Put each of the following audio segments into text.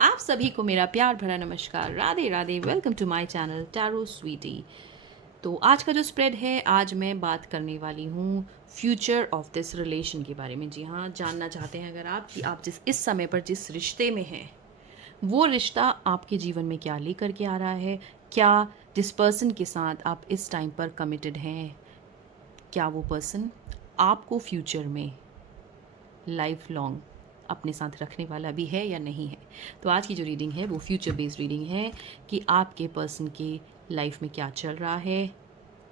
आप सभी को मेरा प्यार भरा नमस्कार, Radhe Radhe. Welcome to my channel tarot sweetie. तो आज का जो स्प्रेड है, आज मैं बात करने वाली हूँ फ्यूचर ऑफ दिस रिलेशन के बारे में। जी हाँ, जानना चाहते हैं अगर आप कि आप जिस इस समय पर जिस रिश्ते में हैं, वो रिश्ता आपके जीवन में क्या लेकर के आ रहा है। क्या जिस पर्सन के साथ आप इस टाइम पर कमिटेड हैं, क्या वो पर्सन आपको फ्यूचर में लाइफ लॉन्ग अपने साथ रखने वाला भी है या नहीं है। तो आज की जो रीडिंग है वो फ्यूचर बेस्ड रीडिंग है कि आपके पर्सन के लाइफ में क्या चल रहा है,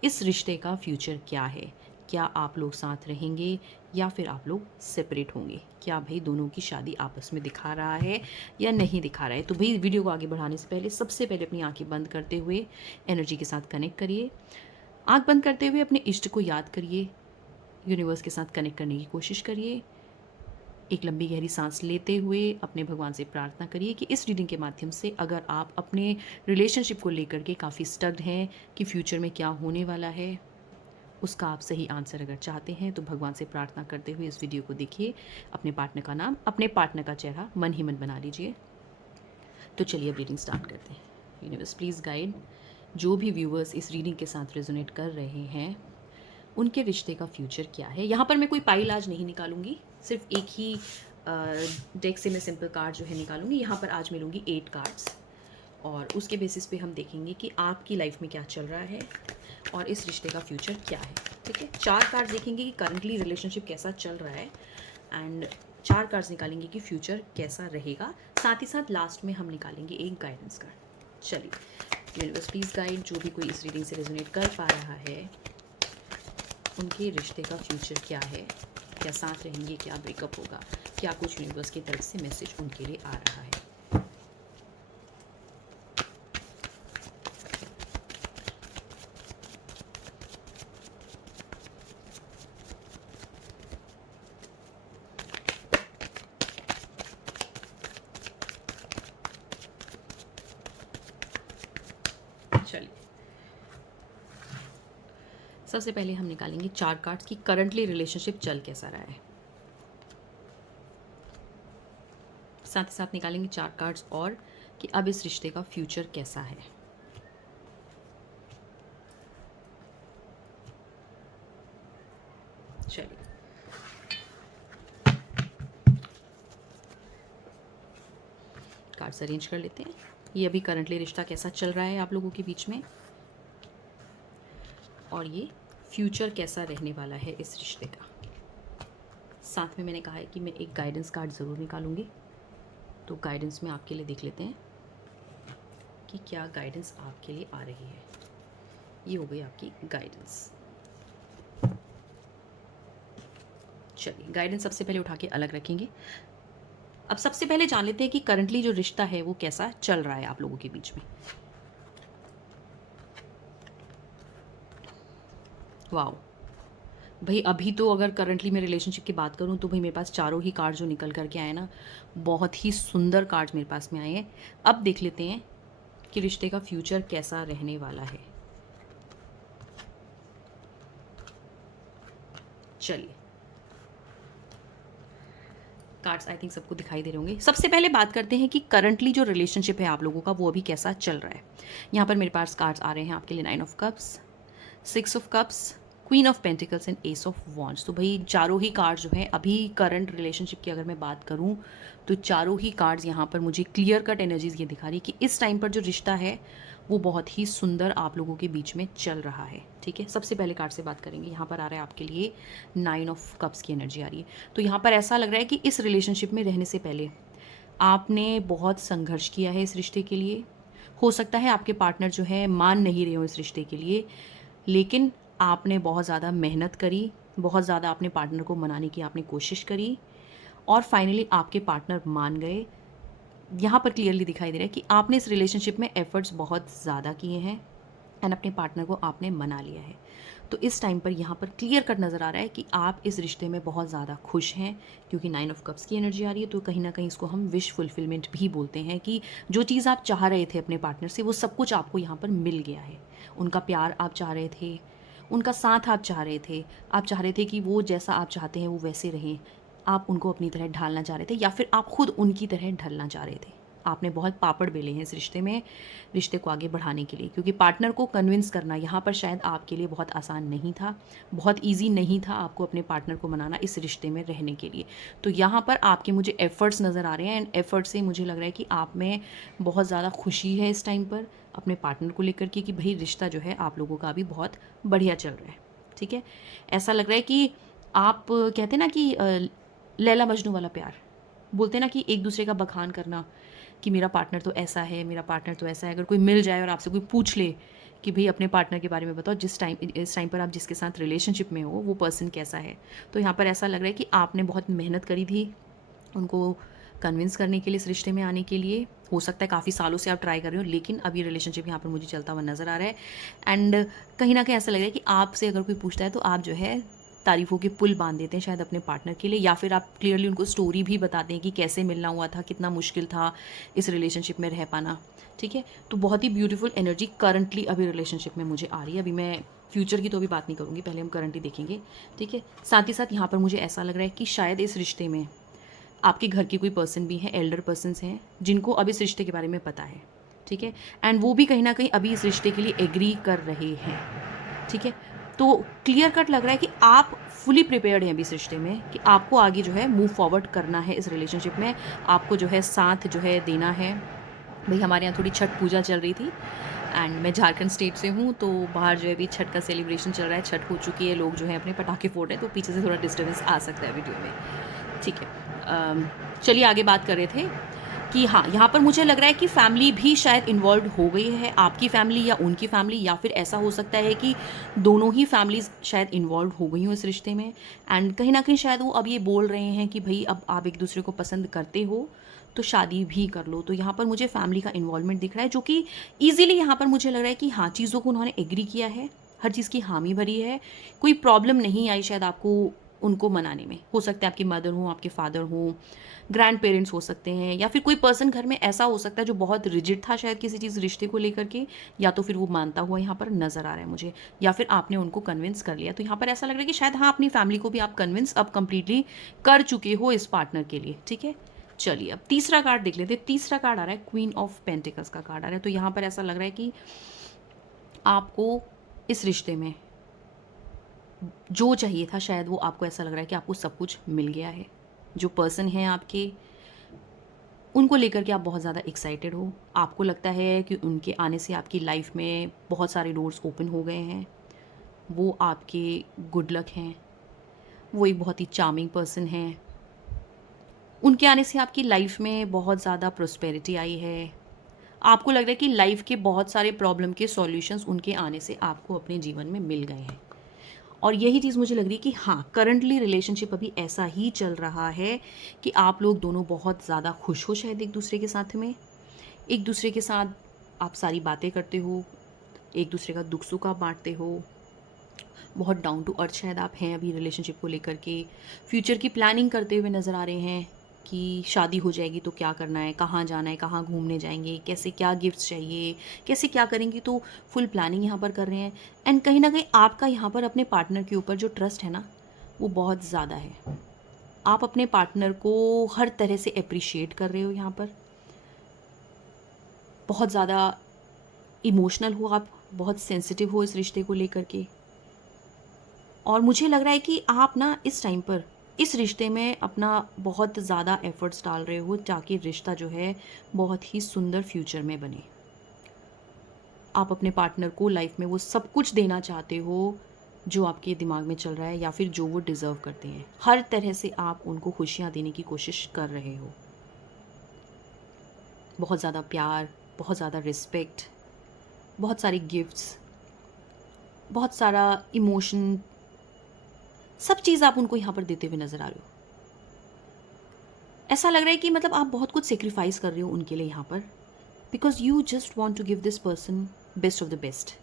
इस रिश्ते का फ्यूचर क्या है, क्या आप लोग साथ रहेंगे या फिर आप लोग सेपरेट होंगे, क्या भाई दोनों की शादी आपस में दिखा रहा है या नहीं दिखा रहा है। तो भाई वीडियो को आगे बढ़ाने से पहले सबसे पहले अपनी आंखें बंद करते हुए एनर्जी के साथ कनेक्ट करिए। आंख बंद करते हुए अपने इष्ट को याद करिए, यूनिवर्स के साथ कनेक्ट करने की कोशिश करिए। एक लंबी गहरी सांस लेते हुए अपने भगवान से प्रार्थना करिए कि इस रीडिंग के माध्यम से अगर आप अपने रिलेशनशिप को लेकर के काफ़ी स्टक्ड हैं कि फ्यूचर में क्या होने वाला है, उसका आप सही आंसर अगर चाहते हैं तो भगवान से प्रार्थना करते हुए इस वीडियो को देखिए। अपने पार्टनर का नाम, अपने पार्टनर का चेहरा मन ही मन बना लीजिए। तो चलिए अब रीडिंग स्टार्ट करते हैं। यूनिवर्स प्लीज़ गाइड जो भी व्यूअर्स इस रीडिंग के साथ रेजोनेट कर रहे हैं, उनके रिश्ते का फ्यूचर क्या है। यहाँ पर मैं कोई पाइल आज नहीं निकालूंगी, सिर्फ एक ही डेक से मैं सिंपल कार्ड जो है निकालूंगी। यहाँ पर आज मिलूंगी 8 कार्ड्स और उसके बेसिस पे हम देखेंगे कि आपकी लाइफ में क्या चल रहा है और इस रिश्ते का फ्यूचर क्या है। ठीक है, 4 कार्ड देखेंगे कि करंटली रिलेशनशिप कैसा चल रहा है एंड 4 कार्ड्स निकालेंगे कि फ्यूचर कैसा रहेगा। साथ ही साथ लास्ट में हम निकालेंगे एक गाइडेंस कार्ड। चलिए यूनिवर्स प्लीज़ गाइड जो भी कोई इस रीडिंग से रेजोनेट कर पा रहा है, उनके रिश्ते का फ्यूचर क्या है, क्या साथ रहेंगे, क्या ब्रेकअप होगा, क्या कुछ यूनिवर्स की तरफ से मैसेज उनके लिए आ रहा है। चलिए सबसे पहले हम निकालेंगे 4 कार्ड्स की करंटली रिलेशनशिप चल कैसा रहा है। साथ ही साथ निकालेंगे 4 कार्ड्स और कि अब इस रिश्ते का फ्यूचर कैसा है। चलिए कार्ड्स अरेंज कर लेते हैं। ये अभी करंटली रिश्ता कैसा चल रहा है आप लोगों के बीच में, और ये फ्यूचर कैसा रहने वाला है इस रिश्ते का। साथ में मैंने कहा है कि मैं एक गाइडेंस कार्ड ज़रूर निकालूंगी। तो गाइडेंस में आपके लिए देख लेते हैं कि क्या गाइडेंस आपके लिए आ रही है। ये हो गई आपकी गाइडेंस। चलिए गाइडेंस सबसे पहले उठा के अलग रखेंगे। अब सबसे पहले जान लेते हैं कि करंटली जो रिश्ता है वो कैसा चल रहा है आप लोगों के बीच में। वाओ भाई, अभी तो अगर करंटली मैं रिलेशनशिप की बात करूं तो भाई मेरे पास चारों ही कार्ड जो निकल करके आए ना, बहुत ही सुंदर कार्ड्स मेरे पास में आए हैं। अब देख लेते हैं कि रिश्ते का फ्यूचर कैसा रहने वाला है। चलिए कार्ड्स आई थिंक सबको दिखाई दे रहे होंगे। सबसे पहले बात करते हैं कि करंटली जो रिलेशनशिप है आप लोगों का वो अभी कैसा चल रहा है। यहाँ पर मेरे पास कार्ड्स आ रहे हैं आपके लिए 9 of cups, 6 of cups, queen of pentacles and S of wands. तो भाई चारों ही कार्ड जो हैं अभी करंट रिलेशनशिप की अगर मैं बात करूं तो चारों ही कार्ड्स यहाँ पर मुझे क्लियर कट एनर्जीज ये दिखा रही है कि इस टाइम पर जो रिश्ता है वो बहुत ही सुंदर आप लोगों के बीच में चल रहा है। ठीक है, सबसे पहले कार्ड से बात करेंगे। यहाँ पर आ रहा है आपके लिए 9 ऑफ कप्स की एनर्जी आ रही है। तो यहाँ पर ऐसा लग रहा है कि इस रिलेशनशिप में रहने से पहले आपने बहुत संघर्ष किया है इस रिश्ते के लिए। हो सकता है आपके पार्टनर जो है मान नहीं रहे हो इस रिश्ते के लिए, लेकिन आपने बहुत ज़्यादा मेहनत करी, बहुत ज़्यादा अपने पार्टनर को मनाने की आपने कोशिश करी और फाइनली आपके पार्टनर मान गए। यहाँ पर क्लियरली दिखाई दे रहा है कि आपने इस रिलेशनशिप में एफर्ट्स बहुत ज़्यादा किए हैं एंड अपने पार्टनर को आपने मना लिया है। तो इस टाइम पर यहाँ पर क्लियर कट नज़र आ रहा है कि आप इस रिश्ते में बहुत ज़्यादा खुश हैं, क्योंकि 9 ऑफ कप्स की एनर्जी आ रही है। तो कहीं ना कहीं इसको हम विश फुलफिलमेंट भी बोलते हैं कि जो चीज़ आप चाह रहे थे अपने पार्टनर से वो सब कुछ आपको यहाँ पर मिल गया है। उनका प्यार आप चाह रहे थे, उनका साथ आप चाह रहे थे, आप चाह रहे थे कि वो जैसा आप चाहते हैं वो वैसे रहें, आप उनको अपनी तरह ढालना चाह रहे थे या फिर आप खुद उनकी तरह ढलना चाह रहे थे। आपने बहुत पापड़ बेले हैं इस रिश्ते में, रिश्ते को आगे बढ़ाने के लिए, क्योंकि पार्टनर को कन्विंस करना यहाँ पर शायद आपके लिए बहुत आसान नहीं था, बहुत ईज़ी नहीं था आपको अपने पार्टनर को मनाना इस रिश्ते में रहने के लिए। तो यहाँ पर आपके मुझे एफ़र्ट्स नज़र आ रहे हैं, एंड एफ़र्ट से मुझे लग रहा है कि आप में बहुत ज़्यादा खुशी है इस टाइम पर अपने पार्टनर को लेकर के कि भई रिश्ता जो है आप लोगों का भी बहुत बढ़िया चल रहा है, ठीक है? ऐसा लग रहा है कि आप कहते हैं ना कि लैला मजनू वाला प्यार, बोलते हैं ना कि एक दूसरे का बखान करना कि मेरा पार्टनर तो ऐसा है, मेरा पार्टनर तो ऐसा है। अगर कोई मिल जाए और आपसे कोई पूछ ले कि भई अपने पार्टनर के बारे में बताओ, इस टाइम पर आप जिसके साथ रिलेशनशिप में हो वो पर्सन कैसा है। तो यहाँ पर ऐसा लग रहा है कि आपने बहुत मेहनत करी थी उनको कन्विंस करने के लिए इस रिश्ते में आने के लिए। हो सकता है काफ़ी सालों से आप ट्राई कर रहे हो, लेकिन अब ये रिलेशनशिप यहाँ पर मुझे चलता हुआ नज़र आ रहा है। एंड कहीं न कहीं ऐसा लग रहा है कि आपसे अगर कोई पूछता है तो आप जो है तारीफ़ों के पुल बाँध देते हैं शायद अपने पार्टनर के लिए, या फिर आप क्लियरली उनको स्टोरी भी बताते हैं कि कैसे मिलना हुआ था, कितना मुश्किल था इस रिलेशनशिप में रह पाना, ठीक है? तो बहुत ही ब्यूटीफुल एनर्जी करंटली अभी रिलेशनशिप में मुझे आ रही है। अभी मैं फ्यूचर की तो अभी बात नहीं करूँगी, पहले हम करंटली देखेंगे, ठीक है? साथ ही साथ यहाँ पर मुझे ऐसा लग रहा है कि शायद इस रिश्ते में आपके घर के कोई पर्सन भी हैं, एल्डर पर्सन्स हैं, जिनको अब इस रिश्ते के बारे में पता है, ठीक है? एंड वो भी कहीं न कहीं अभी इस रिश्ते के लिए एग्री कर रहे हैं, ठीक है? तो क्लियर कट लग रहा है कि आप फुली प्रिपेयर्ड हैं अभी इस रिश्ते में कि आपको आगे जो है मूव फॉरवर्ड करना है इस रिलेशनशिप में, आपको जो है साथ जो है देना है। भई हमारे यहाँ थोड़ी छठ पूजा चल रही थी, एंड मैं झारखंड स्टेट से हूँ, तो बाहर जो है अभी छठ का सेलिब्रेशन चल रहा है, छठ हो चुकी है, लोग जो है अपने पटाखे फोड़ रहे हैं, तो पीछे से थोड़ा डिस्टर्बेंस आ सकता है वीडियो में, ठीक है? चलिए आगे बात कर रहे थे कि हाँ, यहाँ पर मुझे लग रहा है कि फैमिली भी शायद इन्वॉल्व हो गई है, आपकी फैमिली या उनकी फैमिली, या फिर ऐसा हो सकता है कि दोनों ही फैमिलीज़ शायद इन्वॉल्व हो गई हों इस रिश्ते में। एंड कहीं न कहीं शायद वो अब ये बोल रहे हैं कि भई अब आप एक दूसरे को पसंद करते हो, तो शादी भी कर लो। तो यहाँ पर मुझे फैमिली का इन्वॉल्वमेंट दिख रहा है, जो कि ईज़िली यहाँ पर मुझे लग रहा है कि हाँ, चीज़ों को उन्होंने एग्री किया है, हर चीज़ की हामी भरी है, कोई प्रॉब्लम नहीं आई शायद आपको उनको मनाने में। हो सकता है आपकी मदर हों, आपके फादर हों, ग्रैंड पेरेंट्स हो सकते हैं, या फिर कोई पर्सन घर में ऐसा हो सकता है जो बहुत रिजिड था शायद किसी चीज़ रिश्ते को लेकर के, या तो फिर वो मानता हुआ यहाँ पर नज़र आ रहा है मुझे, या फिर आपने उनको कन्विंस कर लिया। तो यहाँ पर ऐसा लग रहा है कि शायद हाँ, अपनी फैमिली को भी आप कन्विंस अब कंप्लीटली कर चुके हो इस पार्टनर के लिए, ठीक है? चलिए अब तीसरा कार्ड देख लेते हैं। तीसरा कार्ड आ रहा है क्वीन ऑफ पेंटिकल्स का कार्ड आ रहा है। तो यहाँ पर ऐसा लग रहा है कि आपको इस रिश्ते में जो चाहिए था शायद वो आपको ऐसा लग रहा है कि आपको सब कुछ मिल गया है। जो पर्सन हैं आपके, उनको लेकर के आप बहुत ज़्यादा एक्साइटेड हो। आपको लगता है कि उनके आने से आपकी लाइफ में बहुत सारे डोर्स ओपन हो गए हैं। वो आपके गुड लक हैं। वो एक बहुत ही चार्मिंग पर्सन हैं। उनके आने से आपकी लाइफ में बहुत ज़्यादा प्रॉस्पेरिटी आई है। आपको लग रहा है कि लाइफ के बहुत सारे प्रॉब्लम के सॉल्यूशंस उनके आने से आपको अपने जीवन में मिल गए हैं। और यही चीज़ मुझे लग रही है कि हाँ, करंटली रिलेशनशिप अभी ऐसा ही चल रहा है कि आप लोग दोनों बहुत ज़्यादा खुश हो शायद एक दूसरे के साथ में। एक दूसरे के साथ आप सारी बातें करते हो, एक दूसरे का दुख सुख आप बाँटते हो। बहुत डाउन टू अर्थ शायद आप हैं अभी रिलेशनशिप को लेकर के। फ्यूचर की प्लानिंग करते हुए नज़र आ रहे हैं कि शादी हो जाएगी तो क्या करना है, कहाँ जाना है, कहाँ घूमने जाएँगे, कैसे क्या गिफ्ट्स चाहिए, कैसे क्या करेंगे, तो फुल प्लानिंग यहाँ पर कर रहे हैं। एंड कहीं न कहीं आपका यहाँ पर अपने पार्टनर के ऊपर जो ट्रस्ट है ना, वो बहुत ज़्यादा है। आप अपने पार्टनर को हर तरह से एप्रिशिएट कर रहे हो यहाँ पर। बहुत ज़्यादा इमोशनल हो आप, बहुत सेंसिटिव हो इस रिश्ते को लेकर के। और मुझे लग रहा है कि आप ना इस टाइम पर इस रिश्ते में अपना बहुत ज़्यादा एफ़र्ट्स डाल रहे हो ताकि रिश्ता जो है बहुत ही सुंदर फ्यूचर में बने। आप अपने पार्टनर को लाइफ में वो सब कुछ देना चाहते हो जो आपके दिमाग में चल रहा है, या फिर जो वो डिज़र्व करते हैं। हर तरह से आप उनको खुशियाँ देने की कोशिश कर रहे हो। बहुत ज़्यादा प्यार, बहुत ज़्यादा रिस्पेक्ट, बहुत सारे गिफ्ट्स, बहुत सारा इमोशन, सब चीज़ आप उनको यहाँ पर देते हुए नज़र आ रहे हो। ऐसा लग रहा है कि मतलब आप बहुत कुछ सेक्रीफाइस कर रहे हो उनके लिए यहाँ पर, because you just want to give this person best of the best.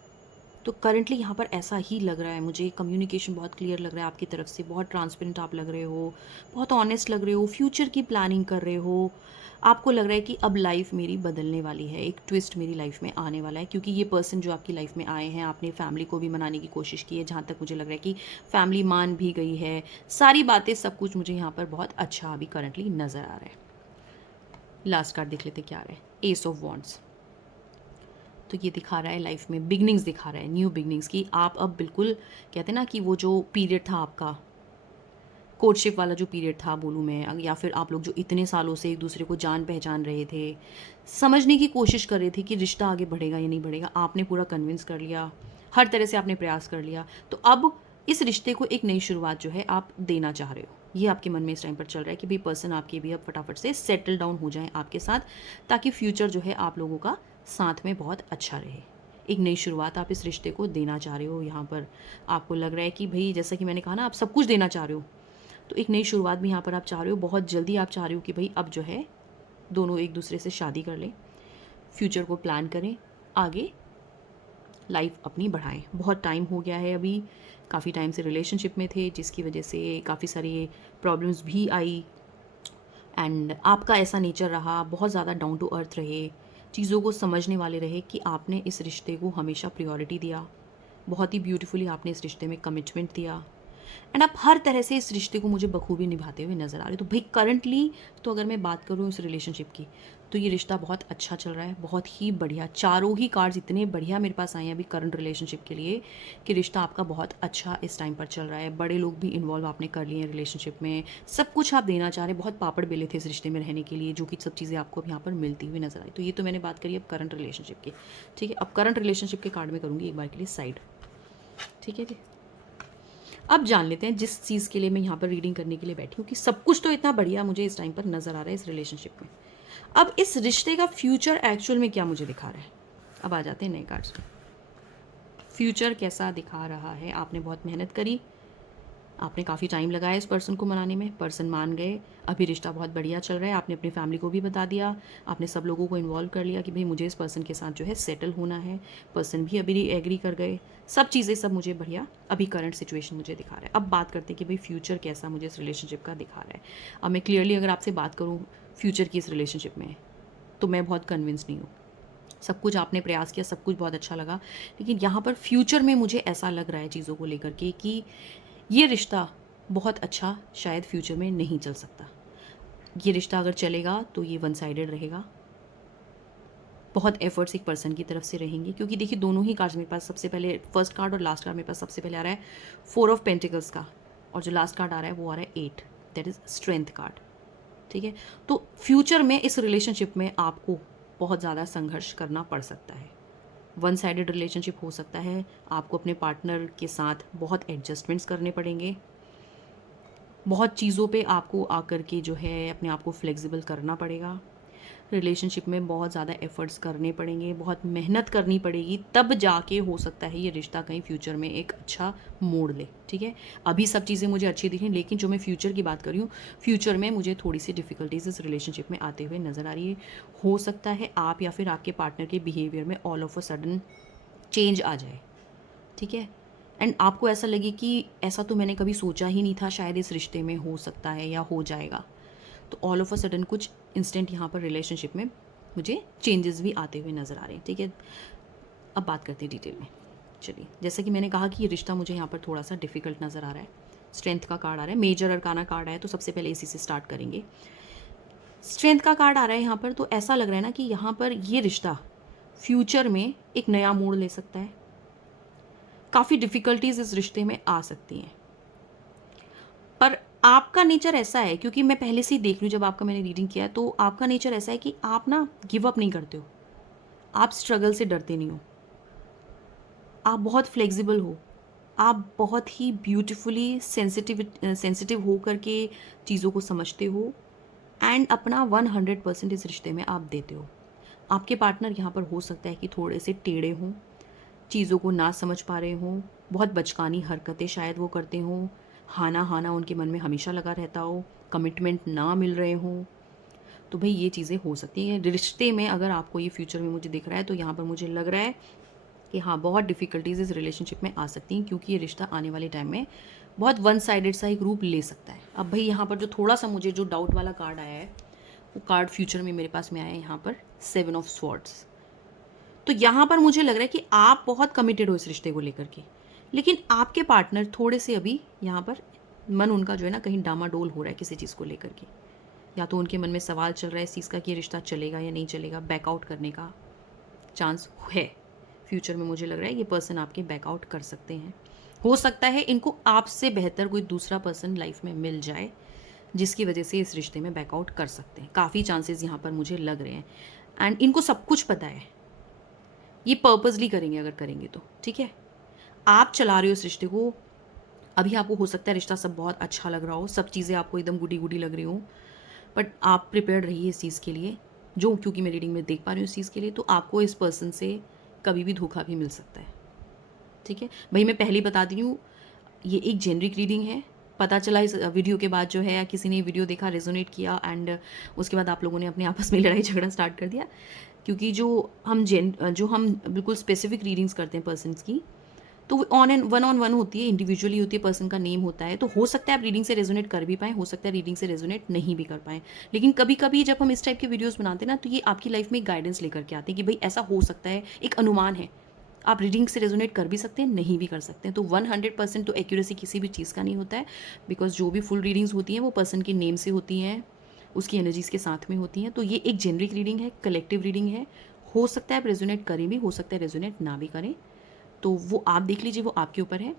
तो करंटली यहाँ पर ऐसा ही लग रहा है मुझे। कम्युनिकेशन बहुत क्लियर लग रहा है आपकी तरफ से, बहुत ट्रांसपेरेंट आप लग रहे हो, बहुत ऑनेस्ट लग रहे हो, फ्यूचर की प्लानिंग कर रहे हो। आपको लग रहा है कि अब लाइफ मेरी बदलने वाली है, एक ट्विस्ट मेरी लाइफ में आने वाला है, क्योंकि ये पर्सन जो आपकी लाइफ में आए हैं, आपने फैमिली को भी मनाने की कोशिश की है। जहाँ तक मुझे लग रहा है कि फैमिली मान भी गई है, सारी बातें, सब कुछ मुझे यहाँ पर बहुत अच्छा अभी करंटली नज़र आ रहा है। लास्ट कार्ड देख लेते क्या रहा है, एस ऑफ वॉन्ड्स। तो ये दिखा रहा है लाइफ में बिगनिंग्स दिखा रहा है, न्यू बिगनिंग्स की। आप अब बिल्कुल कहते हैं ना कि वो जो पीरियड था आपका कोर्टशिप वाला जो पीरियड था बोलूँ मैं, या फिर आप लोग जो इतने सालों से एक दूसरे को जान पहचान रहे थे, समझने की कोशिश कर रहे थे कि रिश्ता आगे बढ़ेगा या नहीं बढ़ेगा, आपने पूरा कन्विंस कर लिया, हर तरह से आपने प्रयास कर लिया। तो अब इस रिश्ते को एक नई शुरुआत जो है आप देना चाह रहे हो। ये आपके मन में इस टाइम पर चल रहा है कि भाई पर्सन आपके भी अब फटाफट से सेटल डाउन हो जाए आपके साथ, ताकि फ्यूचर जो है आप लोगों का साथ में बहुत अच्छा रहे। एक नई शुरुआत आप इस रिश्ते को देना चाह रहे हो। यहाँ पर आपको लग रहा है कि भाई जैसा कि मैंने कहा ना, आप सब कुछ देना चाह रहे हो, तो एक नई शुरुआत भी यहाँ पर आप चाह रहे हो। बहुत जल्दी आप चाह रहे हो कि भाई अब जो है दोनों एक दूसरे से शादी कर लें, फ्यूचर को प्लान करें, आगे लाइफ अपनी बढ़ाएं। बहुत टाइम हो गया है, अभी काफ़ी टाइम से रिलेशनशिप में थे, जिसकी वजह से काफ़ी सारी प्रॉब्लम्स भी आई। एंड आपका ऐसा नेचर रहा, बहुत ज़्यादा डाउन टू अर्थ रहे, चीज़ों को समझने वाले रहे कि आपने इस रिश्ते को हमेशा प्रायोरिटी दिया। बहुत ही ब्यूटीफुली आपने इस रिश्ते में कमिटमेंट दिया, एंड आप हर तरह से इस रिश्ते को मुझे बखूबी निभाते हुए नज़र आ रहे हो। तो भाई करंटली तो अगर मैं बात करूँ इस रिलेशनशिप की, तो ये रिश्ता बहुत अच्छा चल रहा है, बहुत ही बढ़िया। चारों ही कार्ड्स इतने बढ़िया मेरे पास आए हैं अभी करंट रिलेशनशिप के लिए कि रिश्ता आपका बहुत अच्छा इस टाइम पर चल रहा है। बड़े लोग भी इन्वॉल्व आपने कर लिए हैं रिलेशनशिप में, सब कुछ आप देना चाह रहे हैं, बहुत पापड़ बेले थे इस रिश्ते में रहने के लिए, जो कि सब चीज़ें आपको अब यहाँ पर मिलती हुई नजर आई। तो ये तो मैंने बात करी अब करंट रिलेशनशिप की। ठीक है, अब करंट रिलेशनशिप के कार्ड में करूँगी एक बार के लिए साइड। ठीक है जी, अब जान लेते हैं जिस चीज़ के लिए मैं यहाँ पर रीडिंग करने के लिए बैठी हूँ, कि सब कुछ तो इतना बढ़िया मुझे इस टाइम पर नज़र आ रहा है इस रिलेशनशिप में। अब इस रिश्ते का फ्यूचर एक्चुअल में क्या मुझे दिखा रहा है, अब आ जाते हैं नए कार्ड्स में। फ्यूचर कैसा दिखा रहा है, आपने बहुत मेहनत करी, आपने काफ़ी टाइम लगाया इस पर्सन को मनाने में, पर्सन मान गए, अभी रिश्ता बहुत बढ़िया चल रहा है। आपने अपनी फैमिली को भी बता दिया, आपने सब लोगों को इन्वॉल्व कर लिया कि भाई मुझे इस पर्सन के साथ जो है सेटल होना है, पर्सन भी अभी एग्री कर गए, सब चीज़ें सब मुझे बढ़िया अभी करंट सिचुएशन मुझे दिखा रहा है। अब बात करते हैं कि भाई फ्यूचर कैसा मुझे इस रिलेशनशिप का दिखा रहा है। अब मैं क्लियरली अगर आपसे बात करूँ फ्यूचर की इस रिलेशनशिप में, तो मैं बहुत कन्विंस नहीं हूँ। सब कुछ आपने प्रयास किया, सब कुछ बहुत अच्छा लगा, लेकिन यहाँ पर फ्यूचर में मुझे ऐसा लग रहा है चीज़ों को लेकर के कि ये रिश्ता बहुत अच्छा शायद फ्यूचर में नहीं चल सकता। ये रिश्ता अगर चलेगा तो ये वन साइडेड रहेगा, बहुत एफर्ट्स एक पर्सन की तरफ से रहेंगे, क्योंकि देखिए दोनों ही कार्ड्स मेरे पास, सबसे पहले फर्स्ट कार्ड और लास्ट कार्ड मेरे पास सबसे पहले आ रहा है 4 ऑफ पेंटिकल्स का, और जो लास्ट कार्ड आ रहा है वो आ रहा है 8, दैट इज़ स्ट्रेंथ कार्ड। ठीक है, तो फ्यूचर में इस रिलेशनशिप में आपको बहुत ज़्यादा संघर्ष करना पड़ सकता है। वन साइडेड रिलेशनशिप हो सकता है, आपको अपने पार्टनर के साथ बहुत एडजस्टमेंट्स करने पड़ेंगे, बहुत चीज़ों पे आपको आकर के जो है अपने आप को फ्लेक्सिबल करना पड़ेगा, रिलेशनशिप में बहुत ज़्यादा एफर्ट्स करने पड़ेंगे, बहुत मेहनत करनी पड़ेगी, तब जाके हो सकता है ये रिश्ता कहीं फ्यूचर में एक अच्छा मोड़ ले। ठीक है, अभी सब चीज़ें मुझे अच्छी दिख रही, लेकिन जो मैं फ्यूचर की बात कर रही हूँ, फ्यूचर में मुझे थोड़ी सी डिफ़िकल्टीज इस रिलेशनशिप में आते हुए नज़र आ रही है। हो सकता है आप या फिर आपके पार्टनर के बिहेवियर में all of a sudden change आ जाए। ठीक है, एंड आपको ऐसा लगे कि ऐसा तो मैंने कभी सोचा ही नहीं था, शायद इस रिश्ते में हो सकता है या हो जाएगा। तो ऑल ऑफ अ सडन कुछ इंस्टेंट यहाँ पर रिलेशनशिप में मुझे चेंजेस भी आते हुए नज़र आ रहे हैं। ठीक है, अब बात करते हैं डिटेल में। चलिए, जैसा कि मैंने कहा कि ये रिश्ता मुझे यहाँ पर थोड़ा सा डिफिकल्ट नज़र आ रहा है। स्ट्रेंथ का कार्ड आ रहा है, मेजर अरकाना कार्ड है, तो सबसे पहले इसी से स्टार्ट करेंगे। स्ट्रेंथ का कार्ड आ रहा है यहाँ पर, तो ऐसा लग रहा है ना कि यहाँ पर ये रिश्ता फ्यूचर में एक नया मोड़ ले सकता है, काफ़ी डिफ़िकल्टीज इस रिश्ते में आ सकती हैं, पर आपका नेचर ऐसा है, क्योंकि मैं पहले से ही देख लूँ जब आपका मैंने रीडिंग किया है, तो आपका नेचर ऐसा है कि आप ना गिव अप नहीं करते हो, आप स्ट्रगल से डरते नहीं हो, आप बहुत फ्लेक्सिबल हो, आप बहुत ही ब्यूटीफुली सेंसिटिव हो करके चीज़ों को समझते हो, एंड अपना 100% इस रिश्ते में आप देते हो। आपके पार्टनर यहाँ पर हो सकता है कि थोड़े से टेढ़े हों, चीज़ों को ना समझ पा रहे हों, बहुत बचकानी हरकतें शायद वो करते हों, हाना हाना उनके मन में हमेशा लगा रहता हो, कमिटमेंट ना मिल रहे हों। तो भाई ये चीज़ें हो सकती हैं रिश्ते में। अगर आपको ये फ्यूचर में मुझे दिख रहा है, तो यहाँ पर मुझे लग रहा है कि हाँ, बहुत डिफ़िकल्टीज़ इस रिलेशनशिप में आ सकती हैं, क्योंकि ये रिश्ता आने वाले टाइम में बहुत वन साइडेड सा एक रूप ले सकता है। अब भाई यहाँ पर जो थोड़ा सा मुझे जो डाउट वाला कार्ड आया है, वो कार्ड फ्यूचर में मेरे पास में आया है यहाँ पर 7 ऑफ स्वॉर्ड्स। तो यहाँ पर मुझे लग रहा है कि आप बहुत कमिटेड हो इस रिश्ते को लेकर के, लेकिन आपके पार्टनर थोड़े से अभी यहाँ पर मन उनका जो है ना कहीं डामाडोल हो रहा है किसी चीज़ को लेकर के। या तो उनके मन में सवाल चल रहा है इस चीज़ का कि ये रिश्ता चलेगा या नहीं चलेगा, बैकआउट करने का चांस है। फ्यूचर में मुझे लग रहा है ये पर्सन आपके बैकआउट कर सकते हैं। हो सकता है इनको आपसे बेहतर कोई दूसरा पर्सन लाइफ में मिल जाए, जिसकी वजह से इस रिश्ते में बैकआउट कर सकते हैं। काफ़ी चांसेस यहाँ पर मुझे लग रहे हैं। एंड इनको सब कुछ पता है, ये पर्पसली करेंगे अगर करेंगे तो, ठीक है। आप चला रहे हो इस रिश्ते को, अभी आपको हो सकता है रिश्ता सब बहुत अच्छा लग रहा हो, सब चीज़ें आपको एकदम गुडी गुडी लग रही हो, बट आप प्रिपेयर्ड रहिए इस चीज़ के लिए, जो क्योंकि मैं रीडिंग में देख पा रही हूँ इस चीज़ के लिए, तो आपको इस पर्सन से कभी भी धोखा भी मिल सकता है, ठीक है। भाई मैं पहले ही बता दी हूँ, ये एक जेनरिक रीडिंग है। पता चला इस वीडियो के बाद जो है, या किसी ने वीडियो देखा, रेजोनेट किया, एंड उसके बाद आप लोगों ने अपने आपस में लड़ाई झगड़ा स्टार्ट कर दिया, क्योंकि जो हम बिल्कुल स्पेसिफिक रीडिंग्स करते हैं पर्सन्स की, तो वो ऑन वन होती है, इंडिविजुअली होती है, पर्सन का नेम होता है। तो हो सकता है आप रीडिंग से रेजोनेट कर भी पाएँ, हो सकता है रीडिंग से रेजोनेट नहीं भी कर पाएँ। लेकिन कभी कभी जब हम इस टाइप के वीडियोज़ बनाते हैं ना, तो ये आपकी लाइफ में एक गाइडेंस लेकर के आते हैं कि भाई ऐसा हो सकता है, एक अनुमान है। आप रीडिंग से रेजोनेट कर भी सकते हैं, नहीं भी कर सकते हैं। तो 100% तो एक्यूरेसी किसी भी चीज़ का नहीं होता है, बिकॉज जो भी फुल रीडिंग्स होती हैं वो पर्सन के नेम से होती हैं, उसकी एनर्जीज़ के साथ में होती हैं। तो ये एक जेनरिक रीडिंग है, कलेक्टिव रीडिंग है। हो सकता है आप रेजोनेट करें भी, हो सकता है रेजोनेट ना भी करें, तो वो आप देख लीजिए, वो आपके ऊपर है।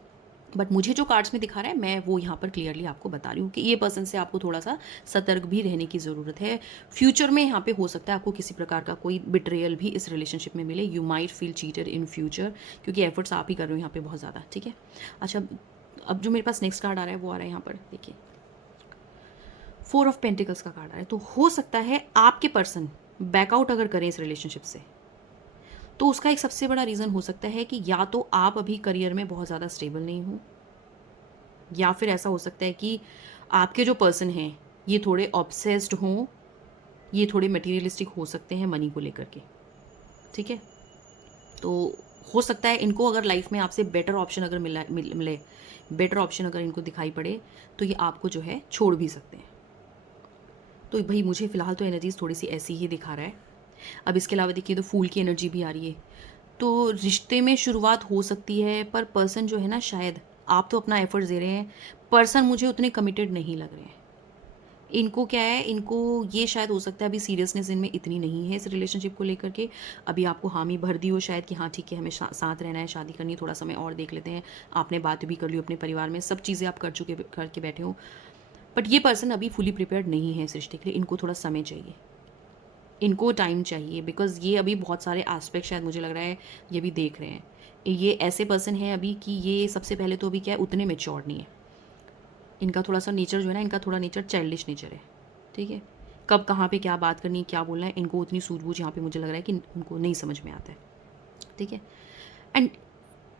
बट मुझे जो कार्ड्स में दिखा रहा है, मैं वो यहाँ पर क्लियरली आपको बता रही हूँ कि ये पर्सन से आपको थोड़ा सा सतर्क भी रहने की ज़रूरत है। फ्यूचर में यहाँ पे हो सकता है आपको किसी प्रकार का कोई बिट्रेयल भी इस रिलेशनशिप में मिले। You might feel cheated in future, क्योंकि एफर्ट्स आप ही कर रहे हो यहाँ पे बहुत ज़्यादा, ठीक है। अच्छा, अब जो मेरे पास नेक्स्ट कार्ड आ रहा है वो आ रहा है यहाँ पर, देखिए 4 ऑफ पेंटिकल्स का कार्ड आ रहा है। तो हो सकता है आपके पर्सन बैकआउट अगर करें इस रिलेशनशिप से, तो उसका एक सबसे बड़ा रीज़न हो सकता है कि या तो आप अभी करियर में बहुत ज़्यादा स्टेबल नहीं हो, या फिर ऐसा हो सकता है कि आपके जो पर्सन हैं ये थोड़े ऑब्सेस्ड हों, ये थोड़े मटेरियलिस्टिक हो सकते हैं मनी को लेकर के, ठीक है। तो हो सकता है इनको अगर लाइफ में आपसे बेटर ऑप्शन अगर मिले, बेटर ऑप्शन अगर इनको दिखाई पड़े, तो ये आपको जो है छोड़ भी सकते हैं। तो भाई मुझे फ़िलहाल तो एनर्जीज़ थोड़ी सी ऐसी ही दिखा रहा है। अब इसके अलावा देखिए तो फूल की एनर्जी भी आ रही है। तो रिश्ते में शुरुआत हो सकती है, पर पर्सन जो है ना, शायद आप तो अपना एफर्ट्स दे रहे हैं, पर्सन मुझे उतने कमिटेड नहीं लग रहे हैं। इनको क्या है, इनको ये शायद हो सकता है अभी सीरियसनेस इनमें इतनी नहीं है इस रिलेशनशिप को लेकर के। अभी आपको हामी भर दी हो शायद कि हाँ ठीक है, हमें साथ रहना है, शादी करनी है, थोड़ा समय और देख लेते हैं। आपने बात भी कर ली अपने परिवार में, सब चीज़ें आप करके बैठे हो। बट ये पर्सन अभी फुली प्रिपेयर्ड नहीं है इस रिश्ते के लिए। इनको थोड़ा समय चाहिए, इनको टाइम चाहिए, बिकॉज़ ये अभी बहुत सारे एस्पेक्ट शायद मुझे लग रहा है ये भी देख रहे हैं। ये ऐसे पर्सन है अभी कि ये सबसे पहले तो अभी क्या है, उतने मैच्योर नहीं है। इनका थोड़ा-सा नेचर जो है ना, इनका थोड़ा नेचर चाइल्डिश नेचर है, ठीक है। कब कहाँ पे क्या बात करनी है, क्या बोलना है, इनको उतनी सूझबूझ यहाँ पे मुझे लग रहा है कि उनको नहीं समझ में आता है, ठीक है। एंड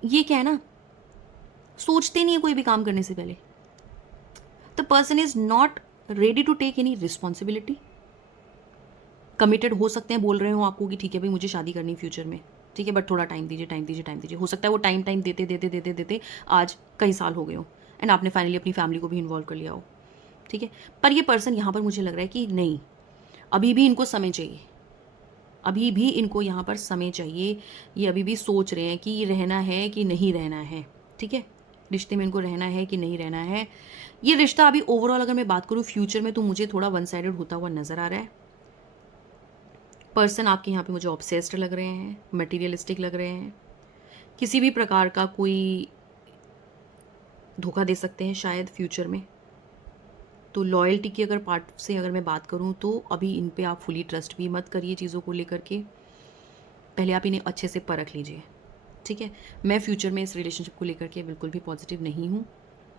ये क्या है ना, सोचते नहीं है कोई भी काम करने से पहले। The person is not ready to take any responsibility. Committed हो सकते हैं, बोल रहे हो आपको कि ठीक है भाई मुझे शादी करनी है फ्यूचर में, ठीक है, बट थोड़ा टाइम दीजिए, टाइम दीजिए, टाइम दीजिए। हो सकता है वो टाइम देते आज कई साल हो गए हो, एंड आपने फाइनली अपनी फैमिली को भी इन्वॉल्व कर लिया हो, ठीक है। पर ये पर्सन यहाँ पर मुझे लग रहा है कि नहीं, अभी भी इनको समय चाहिए, अभी भी इनको यहाँ पर समय चाहिए। ये अभी भी सोच रहे हैं कि रहना है कि नहीं रहना है, ठीक है। रिश्ते में इनको रहना है कि नहीं रहना है। ये रिश्ता अभी ओवरऑल अगर मैं बात करूँ फ्यूचर में, तो मुझे थोड़ा वन साइडेड होता हुआ नज़र आ रहा है। पर्सन आपके यहाँ पे मुझे ऑब्सेस्ड लग रहे हैं, मटेरियलिस्टिक लग रहे हैं, किसी भी प्रकार का कोई धोखा दे सकते हैं शायद फ्यूचर में। तो लॉयल्टी की अगर पार्ट से अगर मैं बात करूँ, तो अभी इन पे आप फुली ट्रस्ट भी मत करिए चीज़ों को लेकर के। पहले आप इन्हें अच्छे से परख लीजिए, ठीक है। मैं फ्यूचर में इस रिलेशनशिप को लेकर के बिल्कुल भी पॉजिटिव नहीं हूँ।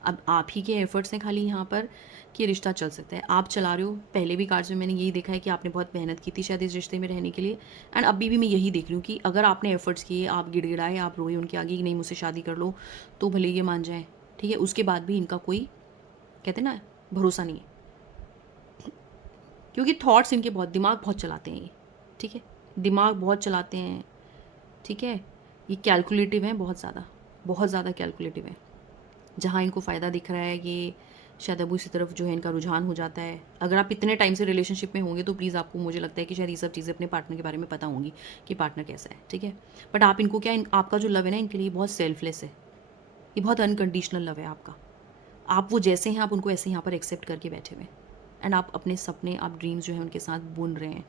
अब आप ही के एफर्ट्स हैं खाली यहाँ पर कि रिश्ता चल सकता है। आप चला रहे हो, पहले भी कार्ड्स में मैंने यही देखा है कि आपने बहुत मेहनत की थी शायद इस रिश्ते में रहने के लिए, एंड अभी भी मैं यही देख रही हूँ कि अगर आपने एफर्ट्स किए, आप गिड़गिड़ाए, आप रोए उनके आगे कि नहीं मुझसे शादी कर लो, तो भले ये मान जाएँ, ठीक है। उसके बाद भी इनका कोई, कहते हैं ना, भरोसा नहीं है, क्योंकि थॉट्स इनके बहुत, दिमाग बहुत चलाते हैं ये, ठीक है। दिमाग बहुत चलाते हैं, ठीक है। ये कैलकुलेटिव हैं, बहुत ज़्यादा कैलकुलेटिव हैं। जहाँ इनको फ़ायदा दिख रहा है, ये शायद अब उसी तरफ जो है इनका रुझान हो जाता है। अगर आप इतने टाइम से रिलेशनशिप में होंगे, तो प्लीज़ आपको, मुझे लगता है कि शायद ये सब चीज़ें अपने पार्टनर के बारे में पता होंगी कि पार्टनर कैसा है, ठीक है। बट आप इनको क्या, आपका जो लव है ना, इनके लिए बहुत सेल्फलेस है, ये बहुत अनकंडीशनल लव है आपका। आप वो जैसे हैं, आप उनको ऐसे यहाँ पर एक्सेप्ट करके बैठे हुए हैं, एंड आप अपने सपने, आप ड्रीम्स जो है उनके साथ बुन रहे हैं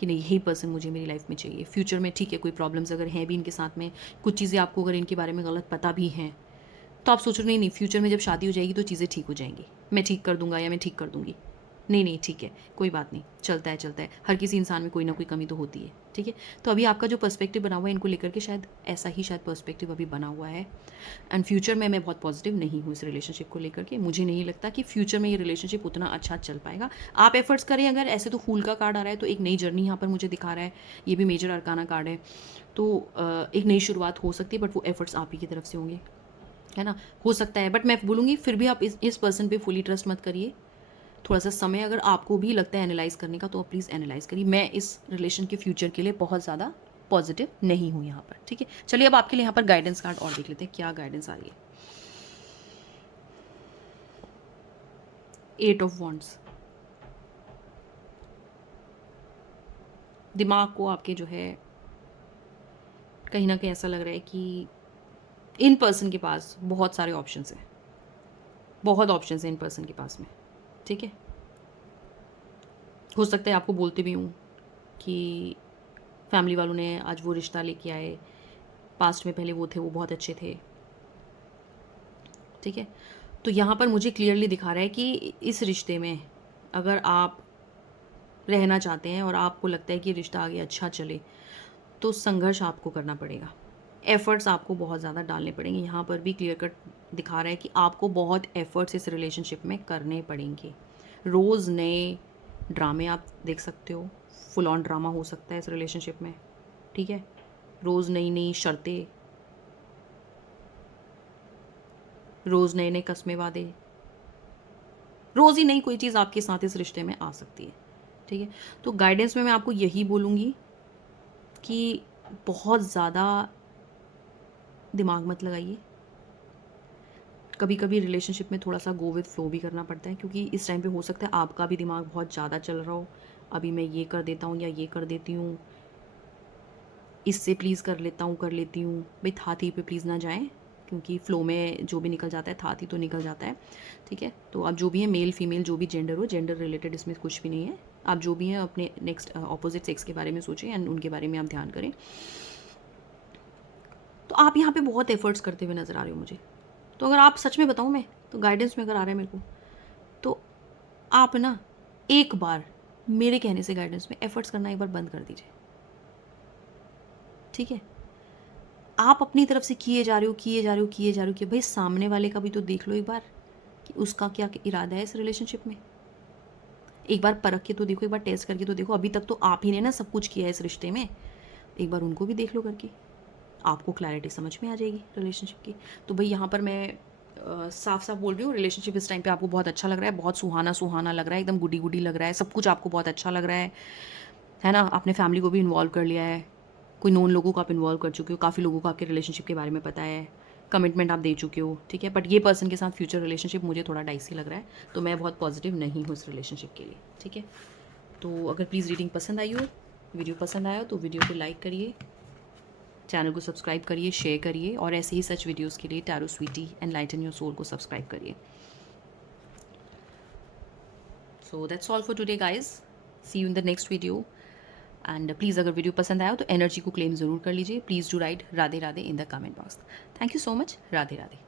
कि नहीं यही पर्सन मुझे मेरी लाइफ में चाहिए। फ्यूचर में ठीक है कोई प्रॉब्लम्स अगर हैं भी इनके साथ में, कुछ चीज़ें आपको अगर इनके बारे में गलत पता भी हैं, तो आप सोच रहे नहीं नहीं फ्यूचर में जब शादी हो जाएगी तो चीज़ें ठीक हो जाएंगी, मैं ठीक कर दूंगा या मैं ठीक कर दूंगी। नहीं नहीं ठीक है, कोई बात नहीं, चलता है चलता है, हर किसी इंसान में कोई ना कोई कमी तो होती है, ठीक है। तो अभी आपका जो पर्सपेक्टिव बना हुआ है इनको लेकर के शायद ऐसा ही शायद पर्सपेक्टिव अभी बना हुआ है। एंड फ्यूचर में मैं बहुत पॉजिटिव नहीं हूँ इस रिलेशनशिप को लेकर के। मुझे नहीं लगता कि फ्यूचर में ये रिलेशनशिप उतना अच्छा चल पाएगा। आप एफर्ट्स करें अगर, ऐसे तो फूल का कार्ड आ रहा है तो एक नई जर्नी यहाँ पर मुझे दिखा रहा है, ये भी मेजर अरकाना कार्ड है। तो एक नई शुरुआत हो सकती है, बट वो एफर्ट्स आप ही की तरफ से होंगे, है ना। हो सकता है, बट मैं बोलूँगी फिर भी आप इस पर्सन पे फुली ट्रस्ट मत करिए। थोड़ा सा समय अगर आपको भी लगता है एनालाइज करने का तो आप प्लीज़ एनालाइज करिए। मैं इस रिलेशन के फ्यूचर के लिए बहुत ज़्यादा पॉजिटिव नहीं हूँ यहाँ पर, ठीक है। चलिए अब आपके लिए यहाँ पर गाइडेंस कार्ड और देख लेते हैं क्या गाइडेंस आ रही है। 8 ऑफ वॉन्ड्स। दिमाग को आपके जो है कहीं ना कहीं ऐसा लग रहा है कि इन पर्सन के पास बहुत सारे ऑप्शंस हैं, बहुत ऑप्शंस हैं इन पर्सन के पास में, ठीक है। हो सकता है आपको बोलते भी हूँ कि फैमिली वालों ने आज वो रिश्ता लेके आए, पास्ट में पहले वो थे वो बहुत अच्छे थे, ठीक है। तो यहाँ पर मुझे क्लियरली दिखा रहा है कि इस रिश्ते में अगर आप रहना चाहते हैं और आपको लगता है कि रिश्ता आगे अच्छा चले तो संघर्ष आपको करना पड़ेगा, एफ़र्ट्स आपको बहुत ज़्यादा डालने पड़ेंगे। यहाँ पर भी क्लियर कट दिखा रहा है कि आपको बहुत एफ़र्ट्स इस रिलेशनशिप में करने पड़ेंगे। रोज़ नए ड्रामे आप देख सकते हो, फुल ऑन ड्रामा हो सकता है इस रिलेशनशिप में, ठीक है। रोज़ नई नई शर्तें, रोज़ नए नए कस्में वादे, रोज़ ही नई कोई चीज़ आपके साथ इस रिश्ते में आ सकती है, ठीक है। तो गाइडेंस में मैं आपको यही बोलूँगी कि बहुत ज़्यादा दिमाग मत लगाइए। कभी कभी रिलेशनशिप में थोड़ा सा गो विद फ्लो भी करना पड़ता है, क्योंकि इस टाइम पे हो सकता है आपका भी दिमाग बहुत ज़्यादा चल रहा हो, अभी मैं ये कर देता हूँ या ये कर देती हूँ, इससे प्लीज़ कर लेता हूँ कर लेती हूँ। भाई थाती पे प्लीज़ ना जाएं, क्योंकि फ़्लो में जो भी निकल जाता है थाती तो निकल जाता है, ठीक है। तो आप जो भी हैं, मेल फीमेल जो भी जेंडर हो, जेंडर रिलेटेड इसमें कुछ भी नहीं है। आप जो भी हैं अपने नेक्स्ट ऑपोजिट सेक्स के बारे में सोचें एंड उनके बारे में आप ध्यान करें। तो आप यहाँ पे बहुत एफर्ट्स करते हुए नज़र आ रहे हो मुझे। तो अगर आप सच में बताऊँ मैं, तो गाइडेंस में अगर आ रहा है मेरे को, तो आप ना एक बार मेरे कहने से गाइडेंस में एफर्ट्स करना एक बार बंद कर दीजिए, ठीक है। आप अपनी तरफ से किए जा रहे हो किए जा रहे हो किए जा रहे हो कि भाई सामने वाले का भी तो देख लो एक बार कि उसका क्या इरादा है इस रिलेशनशिप में। एक बार परख के तो देखो, एक बार टेस्ट करके तो देखो। अभी तक तो आप ही ने ना सब कुछ किया है इस रिश्ते में, एक बार उनको भी देख लो करके, आपको क्लैरिटी समझ में आ जाएगी रिलेशनशिप की। तो भाई यहाँ पर मैं साफ साफ बोल रही हूँ, रिलेशनशिप इस टाइम पे आपको बहुत अच्छा लग रहा है, बहुत सुहाना सुहाना लग रहा है, एकदम गुडी गुडी लग रहा है, सब कुछ आपको बहुत अच्छा लग रहा है ना। आपने फैमिली को भी इन्वॉल्व कर लिया है, कोई नोन लोगों को आप इन्वॉल्व कर चुके हो, काफ़ी लोगों को आपके रिलेशनशिप के बारे में पता है, कमिटमेंट आप दे चुके हो, ठीक है। बट ये पर्सन के साथ फ्यूचर रिलेशनशिप मुझे थोड़ा डाइसी लग रहा है, तो मैं बहुत पॉजिटिव नहीं हूँ इस रिलेशनशिप के लिए, ठीक है। तो अगर प्लीज़ रीडिंग पसंद आई हो, वीडियो पसंद आया हो तो वीडियो को लाइक करिए, चैनल को सब्सक्राइब करिए, शेयर करिए, और ऐसे ही सच वीडियोस के लिए tarot sweetie enlighten your soul को सब्सक्राइब करिए। So that's all for today guys, see you in the next video. And please अगर वीडियो पसंद आया हो तो एनर्जी को क्लेम ज़रूर कर लीजिए। Please do right Radhe Radhe in the comment box. Thank you so much. Radhe Radhe.